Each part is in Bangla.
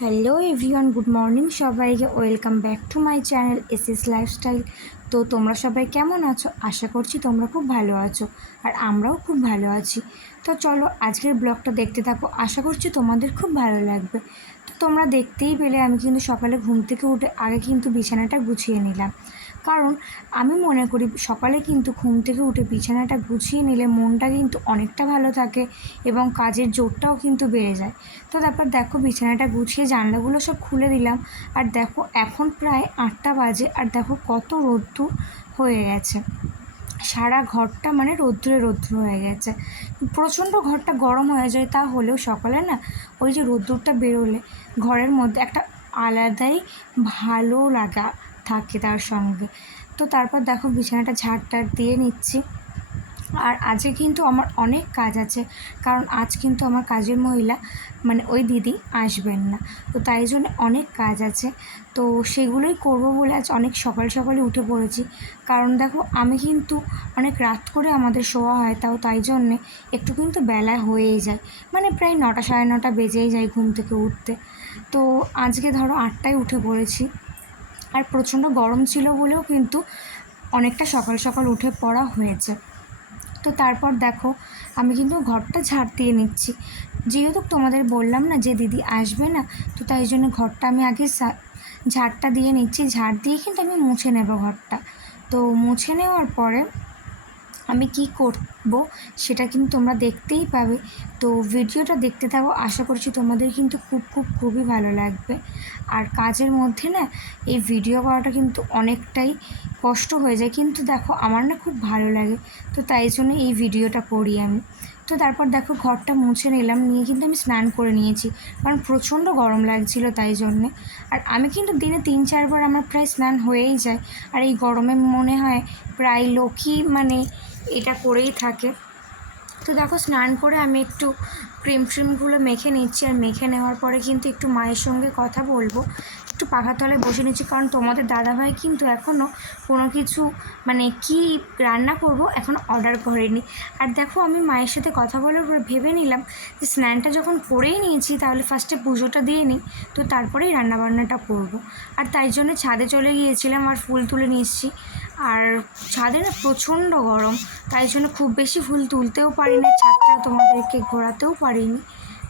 হ্যালো এভরিওয়ান, গুড মর্নিং সবাইকে। Welcome back to my channel SS lifestyle. তো তোমরা সবাই কেমন আছো? আশা করছি তোমরা খুব ভালো আছো, আর আমরাও খুব ভালো আছি। তো চলো আজকের ব্লগটা দেখতে থাকো, আশা করছি তোমাদের খুব ভালো লাগবে। তো তোমরা দেখতেই পেলে আমি কিন্তু সকালে ঘুম থেকে উঠে আগে কিন্তু বিছানাটা গুছিয়ে নিলাম, কারণ আমি মনে করি সকালে কিন্তু ঘুম থেকে উঠে বিছানাটা গুছিয়ে নিলে মনটা কিন্তু অনেকটা ভালো থাকে এবং কাজের জোরটাও কিন্তু বেড়ে যায়। তো তারপর দেখো বিছানাটা গুছিয়ে জানলাগুলো সব খুলে দিলাম, আর দেখো এখন প্রায় 8টা বাজে, আর দেখো কত রোদ্দুর হয়ে গেছে। সারা ঘরটা মানে রোদ্দুরে রোদ্দুর হয়ে গেছে। প্রচণ্ড ঘরটা গরম হয়ে যায়, তা হলেও সকালে না ওই যে রোদ্দুরটা বেরোলে ঘরের মধ্যে একটা আলাদাই ভালো লাগা থাকে তার সঙ্গে। তো তারপর দেখো বিছানাটা ঝাড় দিয়ে নিচ্ছি। আর আজকে কিন্তু আমার অনেক কাজ আছে, কারণ আজ কিন্তু আমার কাজের মহিলা মানে ওই দিদি আসবেন না। তো তাই জন্য অনেক কাজ আছে, তো সেগুলোই করব বলে আজ অনেক সকাল সকালে উঠে পড়েছি। কারণ দেখো আমি কিন্তু অনেক রাত করে আমাদের শোয়া হয়, তাই জন্যে একটু কিন্তু বেলা হয়েই যায়, মানে প্রায় 9টা সাড়ে 9টা বেজেই যায় ঘুম থেকে উঠতে। তো আজকে ধরো 8টায় উঠে পড়েছি, আর প্রচণ্ড গরম ছিল বলেও কিন্তু অনেকটা সকাল সকাল উঠে পড়া হয়েছে। তো তারপর দেখো আমি কিন্তু ঘরটা ঝাড় দিয়ে নিচ্ছি, যেহেতু তোমাদের বললাম না যে দিদি আসবে না, তো তাই জন্য ঘরটা আমি আগে ঝাড়টা দিয়ে নিচ্ছি। ঝাড় দিয়ে কিন্তু আমি মুছে নেব ঘরটা। তো মুছে নেওয়ার পরে আমি কি করব সেটা কিন্তু তোমরা দেখতেই পাবে। তো ভিডিওটা দেখতে থাকো, আশা করছি তোমাদের কিন্তু খুবই ভালো লাগবে। আর কাজের মধ্যে না এই ভিডিও করাটা কিন্তু অনেকটাই কষ্ট হয়ে যায়, কিন্তু দেখো আমার না খুব ভালো লাগে, তো তাই জন্য এই ভিডিওটা করি আমি। তো তারপর দেখো ঘরটা মুছে নিলাম, নিয়ে কিন্তু আমি স্নান করে নিয়েছি, কারণ প্রচণ্ড গরম লাগছিল তাই জন্যে। আর আমি কিন্তু দিনে 3-4 বার আমার প্রায় স্নান হয়েই যায়, আর এই গরমে মনে হয় প্রায় লোকই মানে এটা করেই থাকে। তো দেখো স্নান করে আমি একটু ক্রিমগুলো মেখে নিচ্ছি, আর মেখে নেওয়ার পরে কিন্তু একটু মায়ের সঙ্গে কথা বলবো। একটু পাখার তলায় বসে নিচ্ছি, কারণ তোমাদের দাদাভাই কিন্তু এখনও কোনো কিছু মানে কি রান্না করব এখনও অর্ডার করেনি। আর দেখো আমি মায়ের সাথে কথা বলার পর ভেবে নিলাম যে স্নানটা যখন করেই নিয়েছি তাহলে ফার্স্টে পুজোটা দিয়ে নিই, তো তারপরেই রান্নাবান্নাটা করব। আর তাই জন্য ছাদে চলে গিয়েছিলাম আর ফুল তুলে নিয়ে এসেছি। আর ছাদে না প্রচণ্ড গরম, তাই জন্য খুব বেশি ফুল তুলতেও পারি না, ছাদটা তোমাদেরকে ঘোরাতেও পারিনি,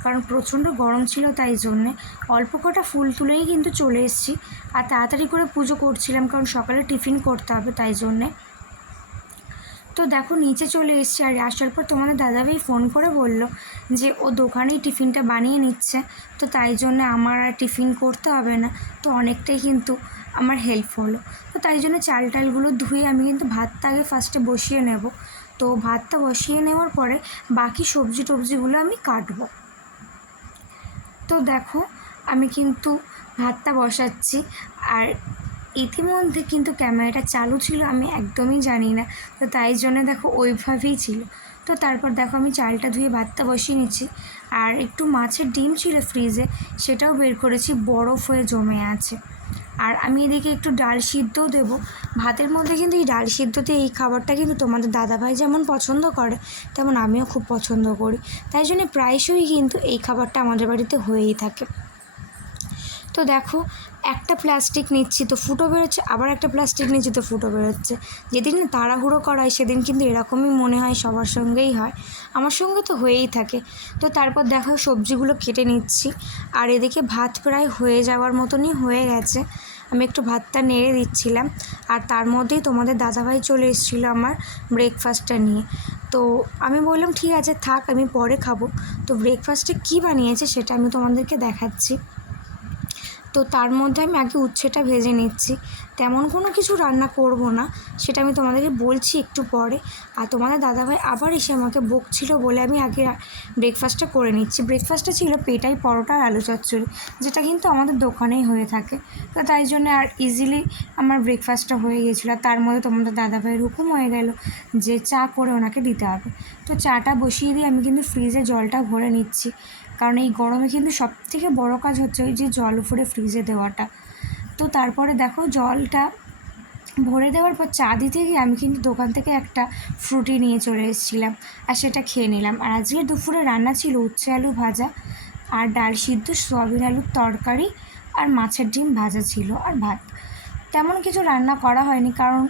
কারণ প্রচণ্ড গরম ছিল। তাই জন্যে অল্প কটা ফুল তুলেই কিন্তু চলে এসেছি, আর তাড়াতাড়ি করে পুজো করছিলাম, কারণ সকালে টিফিন করতে হবে তাই জন্যে। তো দেখো নিচে চলে এসেছি, আর আসার পর তোমাদের দাদাভাই ফোন করে বলল যে ও দোকানেই টিফিনটা বানিয়ে নিচ্ছে, তো তাই জন্য আমার আর টিফিন করতে হবে না। তো অনেকটাই কিন্তু আমার হেল্প হলো। তো তাই জন্য চাল টালগুলো ধুয়ে আমি কিন্তু ভাতটা আগে ফার্স্টে বসিয়ে নেব। তো ভাতটা বসিয়ে নেওয়ার পরে বাকি সবজি টবজিগুলো আমি কাটবো। তো দেখো আমি কিন্তু ভাতটা বসাচ্ছি, আর ইতিমধ্যে কিন্তু ক্যামেরাটা চালু ছিল আমি একদমই জানি না, তো তাই জন্য দেখো ওইভাবেই ছিল। তো তারপর দেখো আমি চালটা ধুয়ে ভাতটা বসিয়ে নিচ্ছি, আর একটু মাছের ডিম ছিল ফ্রিজে, সেটাও বের করেছি, বরফ হয়ে জমে আছে। আর আমি এদিকে একটু ডাল সিদ্ধও দেবো ভাতের মধ্যে। কিন্তু এই ডাল সিদ্ধতে এই খাবারটা কিন্তু তোমাদের দাদাভাই যেমন পছন্দ করে, তেমন আমিও খুব পছন্দ করি, তাই জন্য প্রায়শই কিন্তু এই খাবারটা আমাদের বাড়িতে হয়েই থাকে। তো দেখো একটা প্লাস্টিক নিচ্ছি তো ফুটো বেরোচ্ছে, আবার একটা প্লাস্টিক নিচ্ছি তো ফুটো বেরোচ্ছে। যেদিন তাড়াহুড়ো করায় সেদিন কিন্তু এরকমই মনে হয়, সবার সঙ্গেই হয়, আমার সঙ্গে তো হয়েই থাকে। তো তারপর দেখো সবজিগুলো কেটে নিচ্ছি, আর এদিকে ভাত প্রায় হয়ে যাওয়ার মতনই হয়ে গেছে। আমি একটু ভাতটা নেড়ে দিচ্ছিলাম, আর তার মধ্যেই তোমাদের দাদাভাই চলে এসেছিলো আমার ব্রেকফাস্টটা নিয়ে। তো আমি বললাম ঠিক আছে থাক, আমি পরে খাবো। তো ব্রেকফাস্টে কী বানিয়েছে সেটা আমি তোমাদেরকে দেখাচ্ছি। তো তার মধ্যে আমি আগে উচ্ছেটা ভেজে নিচ্ছি, তেমন কোনো কিছু রান্না করব না, সেটা আমি তোমাদেরকে বলছি একটু পরে। আর তোমাদের দাদাভাই আবার এসে আমাকে বকছিল বলে আমি আগে ব্রেকফাস্টটা করে নিচ্ছি। ব্রেকফাস্টটা ছিল পেটাই পরোটা আর আলু চচ্চড়ি, যেটা কিন্তু আমাদের দোকানেই হয়ে থাকে। তো তাই জন্য আর ইজিলি আমার ব্রেকফাস্টটা হয়ে গিয়েছিলো। আর তার মধ্যে তোমাদের দাদাভাইয়ের হুকুম হয়ে গেল যে চা করে ওনাকে দিতে হবে। তো চাটা বসিয়ে দিয়ে আমি কিন্তু ফ্রিজে জলটা ভরে নিচ্ছি, কারণ এই গরমে কিন্তু সবথেকে বড় কাজ হচ্ছে ওই যে জল ভরে ফ্রিজে দেওয়াটা। তো তারপরে দেখো জলটা ভরে দেওয়ার পর চা দিতে গিয়ে আমি কিন্তু দোকান থেকে একটা ফ্রুটি নিয়ে চলে এসেছিলাম, আর সেটা খেয়ে নিলাম। আর আজকে দুপুরে রান্না ছিল উচ্ছে আলু ভাজা আর ডাল সিদ্ধ, সয়াবিন আলুর তরকারি, আর মাছের ডিম ভাজা ছিল, আর ভাত। তেমন কিছু রান্না করা হয়নি, কারণ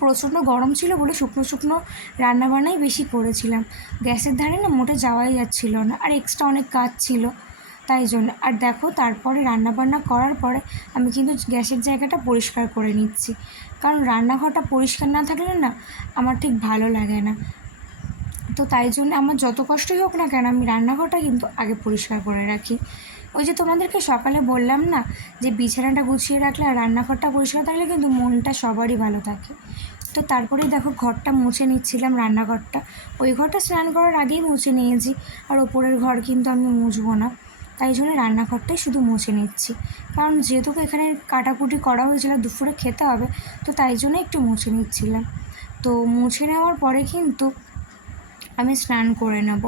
প্রচণ্ড গরম ছিল বলে শুকনো শুকনো রান্নাবান্নাই বেশি করেছিলাম। গ্যাসের ধারে না মোটে যাওয়াই যাচ্ছিল না, আর এক্সট্রা অনেক কাজ ছিল তাই জন্য। আর দেখো তারপরে রান্নাবান্না করার পরে আমি কিন্তু গ্যাসের জায়গাটা পরিষ্কার করে নিচ্ছি, কারণ রান্নাঘরটা পরিষ্কার না থাকলে না আমার ঠিক ভালো লাগে না। তো তাই জন্য আমার যত কষ্টই হোক না কেন আমি রান্নাঘরটা কিন্তু আগে পরিষ্কার করে রাখি। ওই যে তোমাদেরকে সকালে বললাম না যে বিছানাটা গুছিয়ে রাখলে আর রান্নাঘরটা পরিষ্কার থাকলে কিন্তু মনটা সবারই ভালো থাকে। তো তারপরেই দেখো ঘরটা মুছে নিচ্ছিলাম, রান্নাঘরটা। ওই ঘরটা স্নান করার আগেই মুছে নিয়েছি, আর ওপরের ঘর কিন্তু আমি মুছবো না, তাই জন্য রান্নাঘরটাই শুধু মুছে নিচ্ছি। কারণ যেহেতু এখানে কাটাকুটি করা হয়েছিল, দুপুরে খেতে হবে, তো তাই জন্য একটু মুছে নিচ্ছিলাম। তো মুছে নেওয়ার পরে কিন্তু আমি স্নান করে নেব,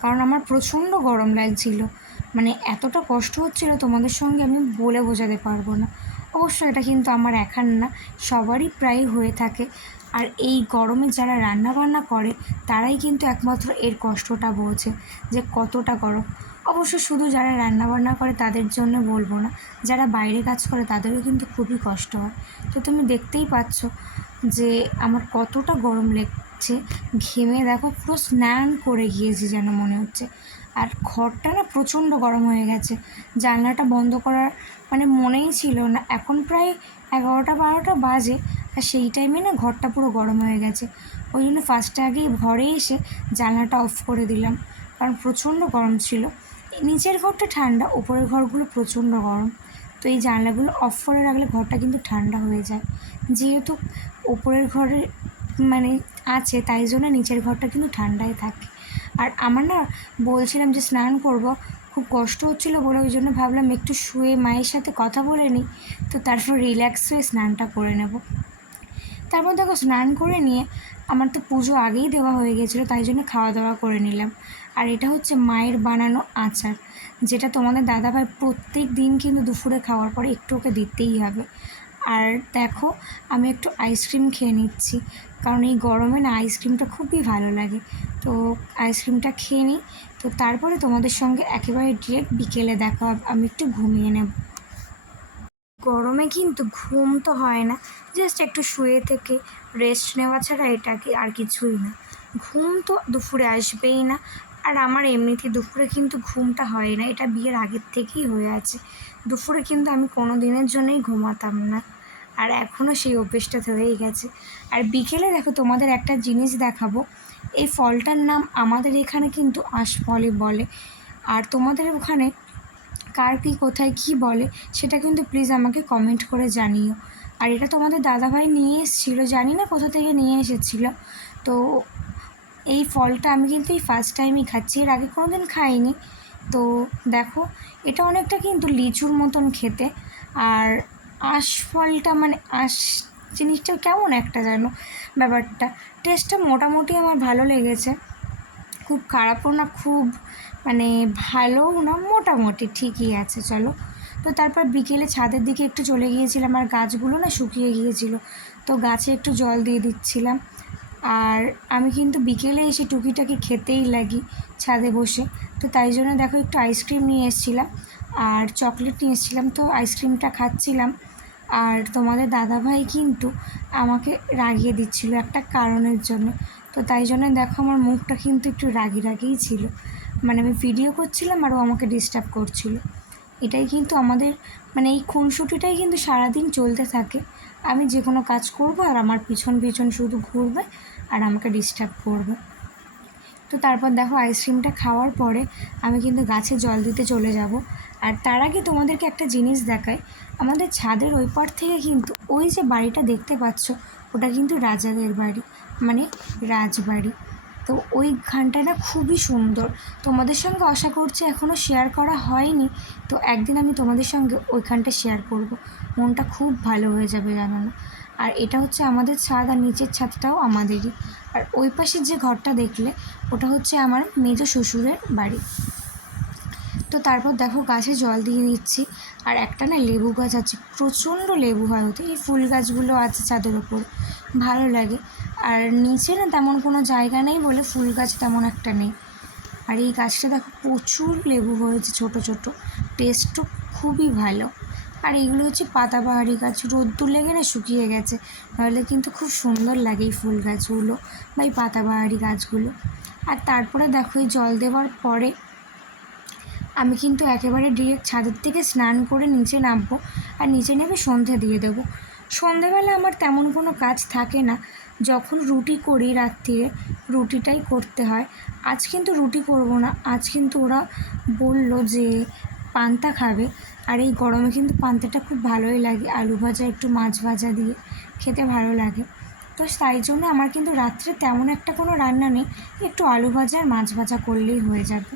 কারণ আমার প্রচণ্ড গরম লাগছিল। মানে এতটা কষ্ট হচ্ছিল তোমাদের সঙ্গে আমি বলে বোঝাতে পারবো না। অবশ্য এটা কিন্তু আমার একার না, সবারই প্রায় হয়ে থাকে। আর এই গরমে যারা রান্না বান্না করে তারাই কিন্তু একমাত্র এর কষ্টটা বোঝে যে কতটা গরম। অবশ্য শুধু যারা রান্না বান্না করে তাদের জন্য বলবো না, যারা বাইরে কাজ করে তাদেরও কিন্তু খুবই কষ্ট হয়। তো তুমি দেখতেই পাচ্ছ যে আমার কতটা গরম লাগছে, ঘেমে দেখো পুরো স্নান করে গিয়েছি যেন মনে হচ্ছে। আর ঘরটা না প্রচণ্ড গরম হয়ে গেছে, জানলাটা বন্ধ করার মানে মনেই ছিল না। এখন প্রায় 11টা 12টা বাজে, আর সেই টাইমে না ঘরটা পুরো গরম হয়ে গেছে। ওই জন্য ফার্স্টে আগেই ঘরে এসে জানলাটা অফ করে দিলাম, কারণ প্রচণ্ড গরম ছিল। নিচের ঘরটা ঠান্ডা, উপরের ঘরগুলো প্রচণ্ড গরম। তো এই জানলাগুলো অফ করে রাখলে ঘরটা কিন্তু ঠান্ডা হয়ে যায়। যেহেতু ওপরের ঘরে মানে আছে, তাই জন্য নিচের ঘরটা কিন্তু ঠান্ডায় থাকে। আর আমার না বলছিলাম যে স্নান করব, খুব কষ্ট হচ্ছিলো বলে ওই জন্য ভাবলাম একটু শুয়ে মায়ের সাথে কথা বলে নিই, তো তারপর রিল্যাক্স হয়ে স্নানটা করে নেব। তারপর দেখো স্নান করে নিয়ে আমার তো পুজো আগেই দেওয়া হয়ে গেছিলো, তাই জন্য খাওয়া দাওয়া করে নিলাম। আর এটা হচ্ছে মায়ের বানানো আচার, যেটা তোমাদের দাদাভাই প্রত্যেক দিন কিন্তু দুপুরে খাওয়ার পরে একটু ওকে দিতেই হবে। আর দেখো আমি একটু আইসক্রিম খেয়ে নিচ্ছি, কারণ এই গরমে না আইসক্রিমটা খুবই ভালো লাগে। তো আইসক্রিমটা খেয়ে নিই, তো তারপরে তোমাদের সঙ্গে একেবারে ডিরেক্ট বিকেলে দেখা হবে। আমি একটু ঘুমিয়ে নেব। গরমে কিন্তু ঘুম তো হয় না, জাস্ট একটু শুয়ে থেকে রেস্ট নেওয়া ছাড়া এটাকে আর কিছুই না। ঘুম তো দুপুরে আসবেই না, আর আমার এমনিতে দুপুরে কিন্তু ঘুমটা হয় না, এটা বিয়ের আগের থেকেই হয়ে আছে। দুপুরে কিন্তু আমি কোনো দিনের জন্যই ঘুমাতাম না, আর এখনও সেই অভ্যেসটা হয়েই গেছে। আর বিকেলে দেখো তোমাদের একটা জিনিস দেখাবো, এই ফলটার নাম আমাদের এখানে কিন্তু আঁশফলই বলে, আর তোমাদের ওখানে কার কী কোথায় কী বলে সেটা কিন্তু প্লিজ আমাকে কমেন্ট করে জানিও। আর এটা তোমাদের দাদাভাই নিয়ে এসেছিলো, জানি না কোথা থেকে নিয়ে এসেছিলো। তো এই ফলটা আমি কিন্তু এই ফার্স্ট টাইমই খাচ্ছি, এর আগে কোনো দিন খাইনি। তো দেখো এটা অনেকটা কিন্তু লিচুর মতন খেতে, আর আঁশফলটা মানে আঁশ জিনিসটা কেমন একটা যেন ব্যাপারটা, টেস্টটা মোটামুটি আমার ভালো লেগেছে। খুব খারাপও না, খুব মানে ভালোও না, মোটামুটি ঠিকই আছে চলো। তো তারপর বিকেলে ছাদের দিকে একটু চলে গিয়েছিলাম, আর গাছগুলো না শুকিয়ে গিয়েছিলো, তো গাছে একটু জল দিয়ে দিচ্ছিলাম। আর আমি কিন্তু বিকেলে এসে টুকিটাকি খেতেই লাগি ছাদে বসে, তো তাই জন্য দেখো একটু আইসক্রিম নিয়ে এসেছিলাম আর চকলেট নিয়ে এসেছিলাম, তো আইসক্রিমটা খাচ্ছিলাম। আর তোমাদের দাদাভাই কিন্তু আমাকে রাগিয়ে দিচ্ছিল একটা কারণের জন্য, তো তাই জন্য দেখো আমার মুখটা কিন্তু একটু রাগি রাগিই ছিল, মানে আমি ভিডিও করছিলাম আর ও আমাকে ডিস্টার্ব করছিল। এটাই কিন্তু আমাদের মানে এই খুনসুটিটাই কিন্তু সারাদিন চলতে থাকে। আমি যে কোনো কাজ করব আর আমার পিছন পিছন শুধু ঘুরবে আর আমাকে ডিস্টার্ব করবে। তো তারপর দেখো আইসক্রিমটা খাওয়ার পরে আমি কিন্তু গাছে জল দিতে চলে যাব। আর তার আগে তোমাদেরকে একটা জিনিস দেখাই, আমাদের ছাদের ওই পার থেকে কিন্তু ওই যে বাড়িটা দেখতে পাচ্ছ ওটা কিন্তু রাজাদের বাড়ি, মানে রাজবাড়ি। তো ওইখানটা না খুবই সুন্দর, তোমাদের সঙ্গে আশা করছি এখনও শেয়ার করা হয়নি, তো একদিন আমি তোমাদের সঙ্গে ওইখানটা শেয়ার করব, মনটা খুব ভালো হয়ে যাবে জানো না। আর এটা হচ্ছে আমাদের ছাদ, আর নিচের ছাদটাও আমাদেরই। আর ওই পাশে যে ঘরটা দেখলে ওটা হচ্ছে আমার মেজ শ্বশুরের বাড়ি। তো তারপর দেখো গাছে জল দিয়ে দিচ্ছি, আর একটা না লেবু গাছ আছে, প্রচণ্ড লেবু হয় ওতে, এই ফুল গাছগুলো আছে ছাদের ওপর, ভালো লাগে। আর নিচে না তেমন কোনো জায়গা নেই বলে ফুল গাছ তেমন একটা নেই। আর এই গাছটা দেখো প্রচুর লেবু হয়েছে ছোট ছোট, টেস্টও খুবই ভালো। আর এইগুলো হচ্ছে পাতাবাহারি গাছ, রোদ্দুর লেগে না শুকিয়ে গেছে, নাহলে কিন্তু খুব সুন্দর লাগে এই ফুল গাছগুলো বা এই পাতাবাহারি গাছগুলো। আর তারপরে দেখো এই জল দেওয়ার পরে আমি কিন্তু একেবারে ডিরেক্ট ছাদের থেকে স্নান করে নিচে নামবো, আর নিচে নেমে সন্ধে দিয়ে দেবো। সন্ধেবেলা আমার তেমন কোনো কাজ থাকে না, যখন রুটি করি রাত্রিরে রুটিটাই করতে হয়। আজ কিন্তু রুটি করব না, আজ কিন্তু ওরা বলল যে পান্তা খাবে, আর এই গরমে কিন্তু পান্তাটা খুব ভালোই লাগে, আলু ভাজা একটু মাছ ভাজা দিয়ে খেতে ভালো লাগে। তো তাই জন্য আমার কিন্তু রাত্রে তেমন একটা কোনো রান্না নেই, একটু আলু ভাজা আর মাছ ভাজা করলেই হয়ে যাবে।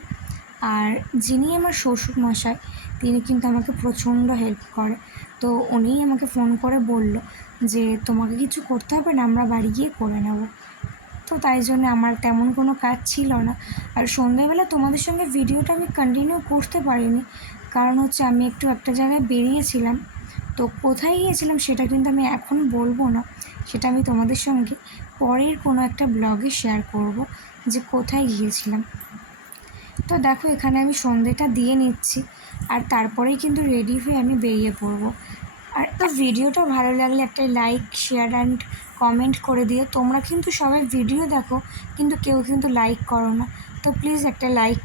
আর যিনি আমার শ্বশুর মশাই, তিনি কিন্তু আমাকে প্রচণ্ড হেল্প করে। তো উনিই আমাকে ফোন করে বলল যে তোমাকে কিছু করতে হবে না, আমরা বাড়ি গিয়ে করে নেব। তো তাই জন্য আমার তেমন কোনো কাজ ছিল না। আর সন্ধ্যাবেলা তোমাদের সঙ্গে ভিডিওটা আমি কন্টিনিউ করতে পারিনি, কারণ হচ্ছে আমি একটু একটা জায়গায় বেরিয়েছিলাম। তো কোথায় গিয়েছিলাম সেটা কিন্তু আমি এখন বলবো না, সেটা আমি তোমাদের সঙ্গে পরের কোনো একটা ব্লগে শেয়ার করব যে কোথায় গিয়েছিলাম। তো দেখো এখানে আমি সন্ধেটা দিয়ে নিচ্ছি, আর তারপরেই কিন্তু রেডি হয়ে আমি বেরিয়ে পড়বো। আর তো ভিডিওটা ভালো লাগলে একটা লাইক, শেয়ার অ্যান্ড কমেন্ট করে দিও। তোমরা কিন্তু সবাই ভিডিও দেখো কিন্তু কেউ কিন্তু লাইক করো না, তো প্লিজ একটা লাইক